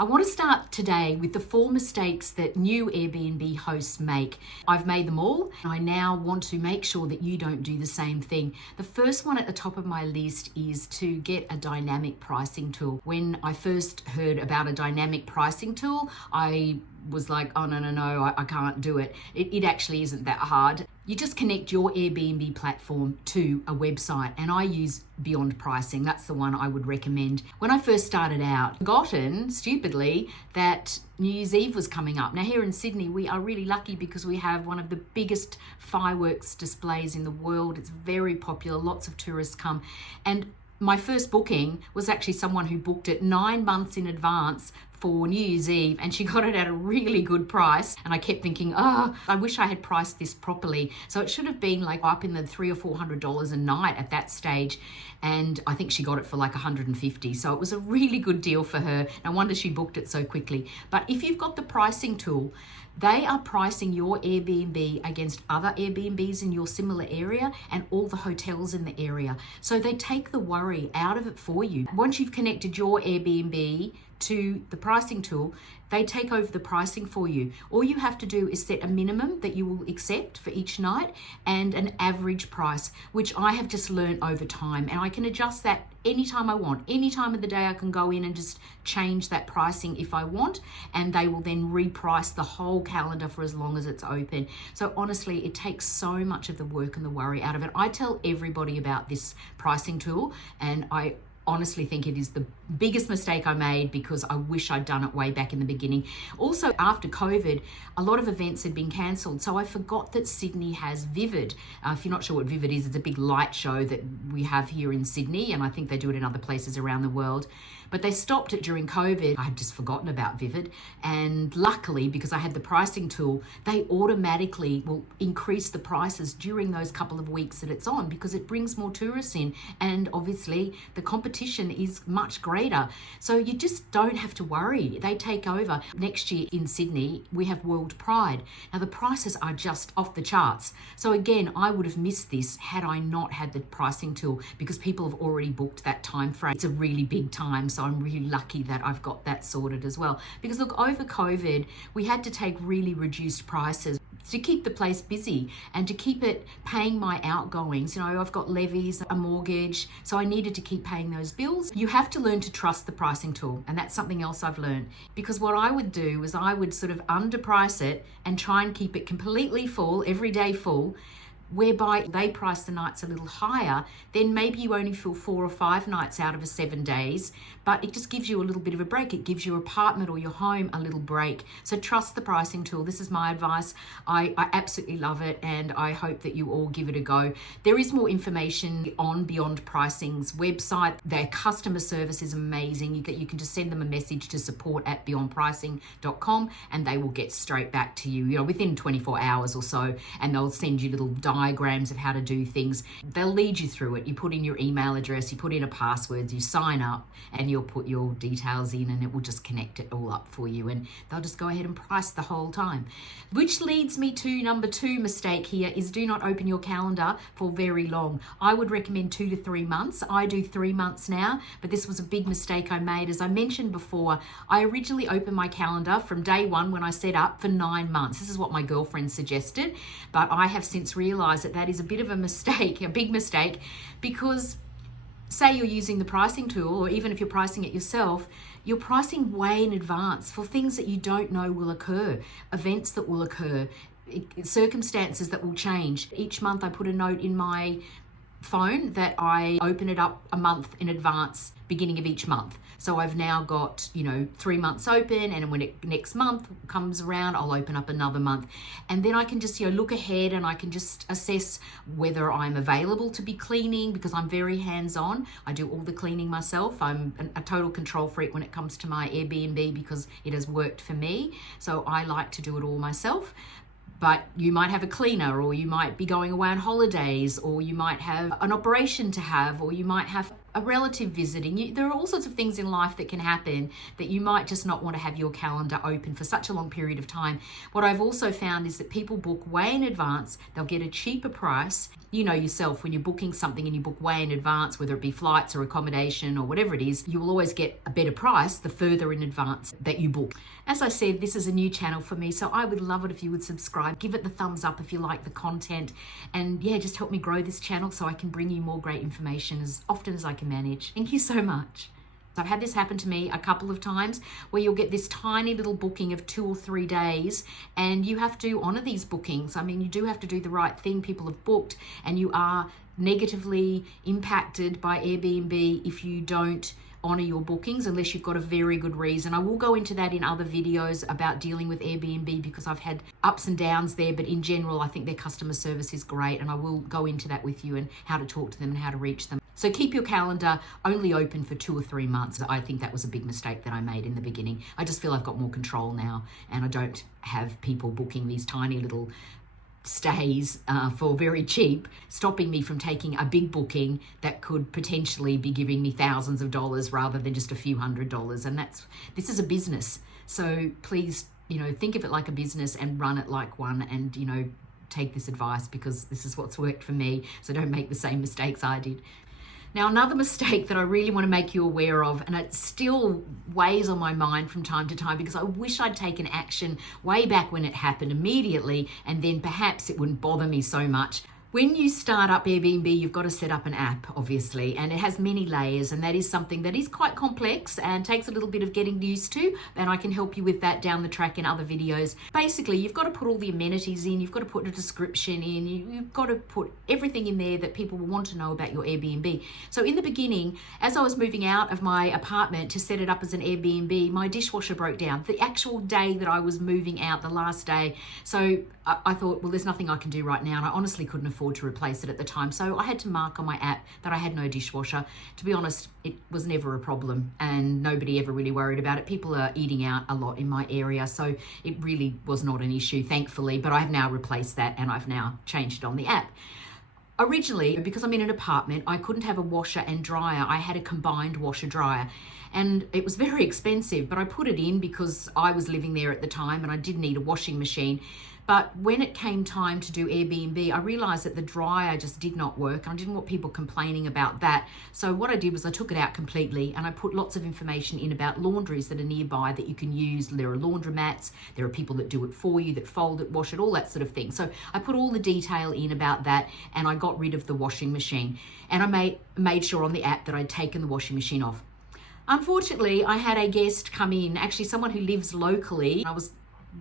I want to start today with the 4 mistakes that new Airbnb hosts make. I've made them all. I now want to make sure that you don't do the same thing. The first one at the top of my list is to get a dynamic pricing tool. When I first heard about a dynamic pricing tool, I was like, oh, no, I can't do it. It actually isn't that hard. You just connect your Airbnb platform to a website, and I use Beyond Pricing. That's the one I would recommend. When I first started out, forgotten, stupidly, that New Year's Eve was coming up. Now here in Sydney, we are really lucky because we have one of the biggest fireworks displays in the world. It's very popular, lots of tourists come. And my first booking was actually someone who booked it 9 months in advance for New Year's Eve, and she got it at a really good price. And I kept thinking, oh, I wish I had priced this properly. So it should have been like up in the $300 or $400 a night at that stage. And I think she got it for like $150. So it was a really good deal for her. No wonder she booked it so quickly. But if you've got the pricing tool, they are pricing your Airbnb against other Airbnbs in your similar area and all the hotels in the area. So they take the worry out of it for you. Once you've connected your Airbnb to the pricing tool, they take over the pricing for you. All you have to do is set a minimum that you will accept for each night and an average price, which I have just learned over time. And I can adjust that anytime I want. Any time of the day I can go in and just change that pricing if I want, and they will then reprice the whole calendar for as long as it's open. So honestly, it takes so much of the work and the worry out of it. I tell everybody about this pricing tool, and I honestly think it is the biggest mistake I made because I wish I'd done it way back in the beginning. Also, after COVID, a lot of events had been cancelled, so I forgot that Sydney has Vivid. If you're not sure what Vivid is, it's a big light show that we have here in Sydney, and I think they do it in other places around the world. But they stopped it during COVID. I had just forgotten about Vivid. And luckily, because I had the pricing tool, they automatically will increase the prices during those couple of weeks that it's on because it brings more tourists in. And obviously, the competition is much greater. So you just don't have to worry. They take over. Next year in Sydney, we have World Pride. Now, the prices are just off the charts. So again, I would have missed this had I not had the pricing tool because people have already booked that time frame. It's a really big time. So I'm really lucky that I've got that sorted as well. Because look, over COVID, we had to take really reduced prices to keep the place busy and to keep it paying my outgoings. You know, I've got levies, a mortgage, so I needed to keep paying those bills. You have to learn to trust the pricing tool, and that's something else I've learned. Because what I would do is I would sort of underprice it and try and keep it completely full, every day full, whereby they price the nights a little higher, then maybe you only fill 4 or 5 nights out of a 7 days, but it just gives you a little bit of a break. It gives your apartment or your home a little break. So trust the pricing tool. This is my advice. I absolutely love it, and I hope that you all give it a go. There is more information on Beyond Pricing's website. Their customer service is amazing. You can just send them a message to support@beyondpricing.com and they will get straight back to you, within 24 hours or so, and they'll send you little diagrams of how to do things. They'll lead you through it. You put in your email address, you put in a password, you sign up, and you'll put your details in, and it will just connect it all up for you, and they'll just go ahead and price the whole time. Which leads me to number 2 mistake here is do not open your calendar for very long. I would recommend 2 to 3 months. I do 3 months now, but this was a big mistake I made. As I mentioned before, I originally opened my calendar from day one when I set up for 9 months. This is what my girlfriend suggested, but I have since realized that that is a bit of a mistake, a big mistake, because say you're using the pricing tool, or even if you're pricing it yourself, you're pricing way in advance for things that you don't know will occur, events that will occur, circumstances that will change. Each month I put a note in my phone that I open it up a month in advance, beginning of each month. So I've now got, 3 months open, and when next month comes around, I'll open up another month. And then I can just, look ahead, and I can just assess whether I'm available to be cleaning, because I'm very hands-on. I do all the cleaning myself. I'm a total control freak when it comes to my Airbnb because it has worked for me. So I like to do it all myself. But you might have a cleaner, or you might be going away on holidays, or you might have an operation to have, or you might have a relative visiting you. There are all sorts of things in life that can happen that you might just not want to have your calendar open for such a long period of time. What I've also found is that people book way in advance. They'll get a cheaper price. You know yourself, when you're booking something and you book way in advance, whether it be flights or accommodation or whatever it is, you will always get a better price the further in advance that you book. As I said, this is a new channel for me, so I would love it if you would subscribe. Give it the thumbs up if you like the content, and yeah, just help me grow this channel so I can bring you more great information as often as I can manage. Thank you so much. I've had this happen to me a couple of times where you'll get this tiny little booking of 2 or 3 days, and you have to honor these bookings. I mean, you do have to do the right thing. People have booked, and you are negatively impacted by Airbnb if you don't honor your bookings unless you've got a very good reason. I will go into that in other videos about dealing with Airbnb because I've had ups and downs there, but in general, I think their customer service is great, and I will go into that with you and how to talk to them and how to reach them. So keep your calendar only open for 2 or 3 months. I think that was a big mistake that I made in the beginning. I just feel I've got more control now, and I don't have people booking these tiny little stays for very cheap, stopping me from taking a big booking that could potentially be giving me thousands of dollars rather than just a few $100s. And this is a business. So please, think of it like a business and run it like one, and, take this advice because this is what's worked for me. So don't make the same mistakes I did. Now, another mistake that I really want to make you aware of, and it still weighs on my mind from time to time because I wish I'd taken action way back when it happened immediately, and then perhaps it wouldn't bother me so much. When you start up Airbnb, you've got to set up an app, obviously, and it has many layers, and that is something that is quite complex and takes a little bit of getting used to, and I can help you with that down the track in other videos. Basically, you've got to put all the amenities in, you've got to put a description in, you've got to put everything in there that people will want to know about your Airbnb. So in the beginning, as I was moving out of my apartment to set it up as an Airbnb, my dishwasher broke down the actual day that I was moving out, the last day. So I thought, well, there's nothing I can do right now, and I honestly couldn't afford to replace it at the time. So I had to mark on my app that I had no dishwasher. To be honest, it was never a problem and nobody ever really worried about it. People are eating out a lot in my area, so it really was not an issue, thankfully, but I've now replaced that and I've now changed it on the app. Originally, because I'm in an apartment, I couldn't have a washer and dryer. I had a combined washer dryer, and it was very expensive, but I put it in because I was living there at the time and I did need a washing machine. But when it came time to do Airbnb, I realized that the dryer just did not work. I didn't want people complaining about that. So what I did was I took it out completely, and I put lots of information in about laundries that are nearby that you can use. There are laundromats, there are people that do it for you, that fold it, wash it, all that sort of thing. So I put all the detail in about that, and I got rid of the washing machine. And I made sure on the app that I'd taken the washing machine off. Unfortunately, I had a guest come in, actually someone who lives locally. I was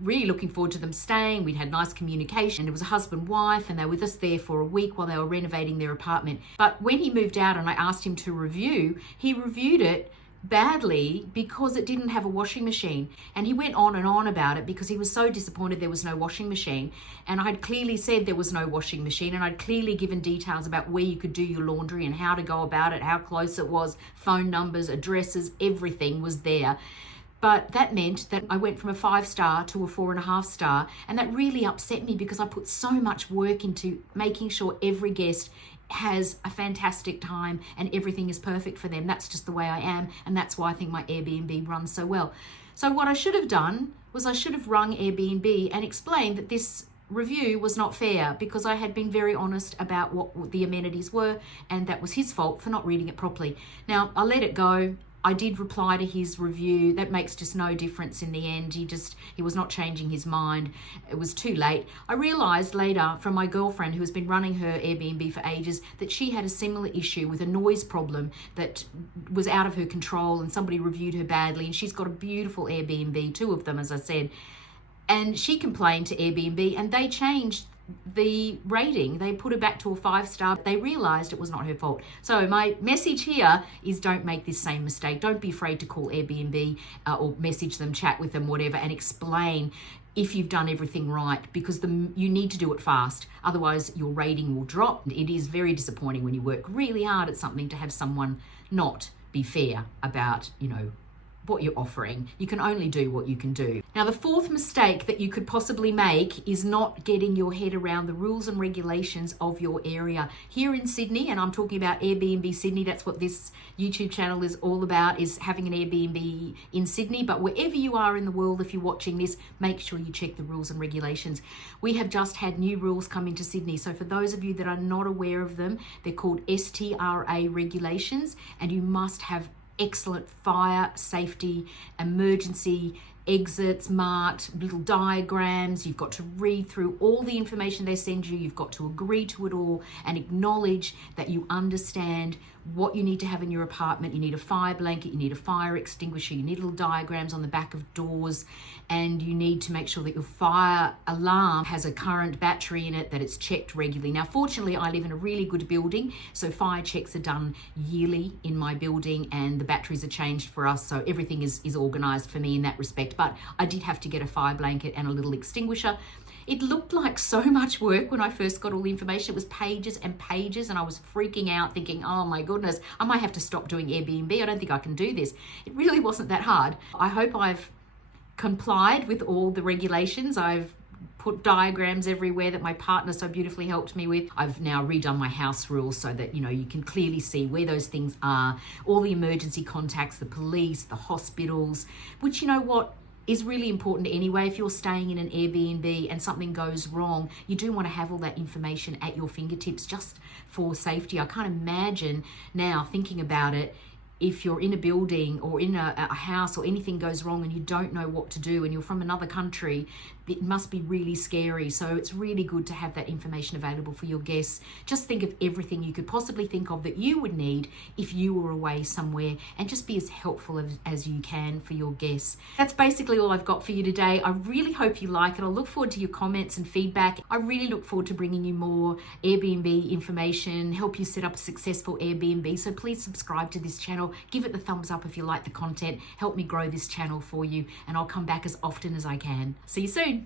really looking forward to them staying. We'd had nice communication. It was a husband, wife, and they were with us there for a week while they were renovating their apartment. But when he moved out and I asked him to review, he reviewed it badly because it didn't have a washing machine. And he went on and on about it because he was so disappointed there was no washing machine. And I'd clearly said there was no washing machine, and I'd clearly given details about where you could do your laundry and how to go about it, how close it was, phone numbers, addresses, everything was there. But that meant that I went from a 5-star to a 4.5 star. And that really upset me because I put so much work into making sure every guest has a fantastic time and everything is perfect for them. That's just the way I am. And that's why I think my Airbnb runs so well. So what I should have done was I should have rung Airbnb and explained that this review was not fair because I had been very honest about what the amenities were, and that was his fault for not reading it properly. Now, I let it go. I did reply to his review. That makes just no difference in the end. He was not changing his mind. It was too late. I realized later from my girlfriend, who has been running her Airbnb for ages, that she had a similar issue with a noise problem that was out of her control, and somebody reviewed her badly, and she's got a beautiful Airbnb, 2 of them, as I said. And she complained to Airbnb, and they changed the rating. They put it back to a 5-star. They realized it was not her fault. So my message here is don't make this same mistake. Don't be afraid to call Airbnb or message them, chat with them, whatever, and explain if you've done everything right, because you need to do it fast. Otherwise, your rating will drop. It is very disappointing when you work really hard at something to have someone not be fair about, what you're offering. You can only do what you can do. Now, the fourth mistake that you could possibly make is not getting your head around the rules and regulations of your area. Here in Sydney, and I'm talking about Airbnb Sydney, that's what this YouTube channel is all about, is having an Airbnb in Sydney. But wherever you are in the world, if you're watching this, make sure you check the rules and regulations. We have just had new rules come into Sydney. So for those of you that are not aware of them, they're called STRA regulations, and you must have excellent fire safety, emergency exits marked, little diagrams. You've got to read through all the information they send you. You've got to agree to it all and acknowledge that you understand what you need to have in your apartment. You need a fire blanket, you need a fire extinguisher, you need little diagrams on the back of doors, and you need to make sure that your fire alarm has a current battery in it, that it's checked regularly. Now, fortunately, I live in a really good building, so fire checks are done yearly in my building, and the batteries are changed for us, so everything is organized for me in that respect. But I did have to get a fire blanket and a little extinguisher. It looked like so much work when I first got all the information. It was pages and pages, and I was freaking out thinking, oh my goodness, I might have to stop doing Airbnb. I don't think I can do this. It really wasn't that hard. I hope I've complied with all the regulations. I've put diagrams everywhere that my partner so beautifully helped me with. I've now redone my house rules so that, you can clearly see where those things are, all the emergency contacts, the police, the hospitals, which, you know what, is really important anyway. If you're staying in an Airbnb and something goes wrong, you do want to have all that information at your fingertips just for safety. I can't imagine now, thinking about it, if you're in a building or in a house or anything goes wrong and you don't know what to do and you're from another country, it must be really scary. So it's really good to have that information available for your guests. Just think of everything you could possibly think of that you would need if you were away somewhere, and just be as helpful as you can for your guests. That's basically all I've got for you today. I really hope you like it. I look forward to your comments and feedback. I really look forward to bringing you more Airbnb information, help you set up a successful Airbnb. So please subscribe to this channel. Give it the thumbs up if you like the content. Help me grow this channel for you, and I'll come back as often as I can. See you soon.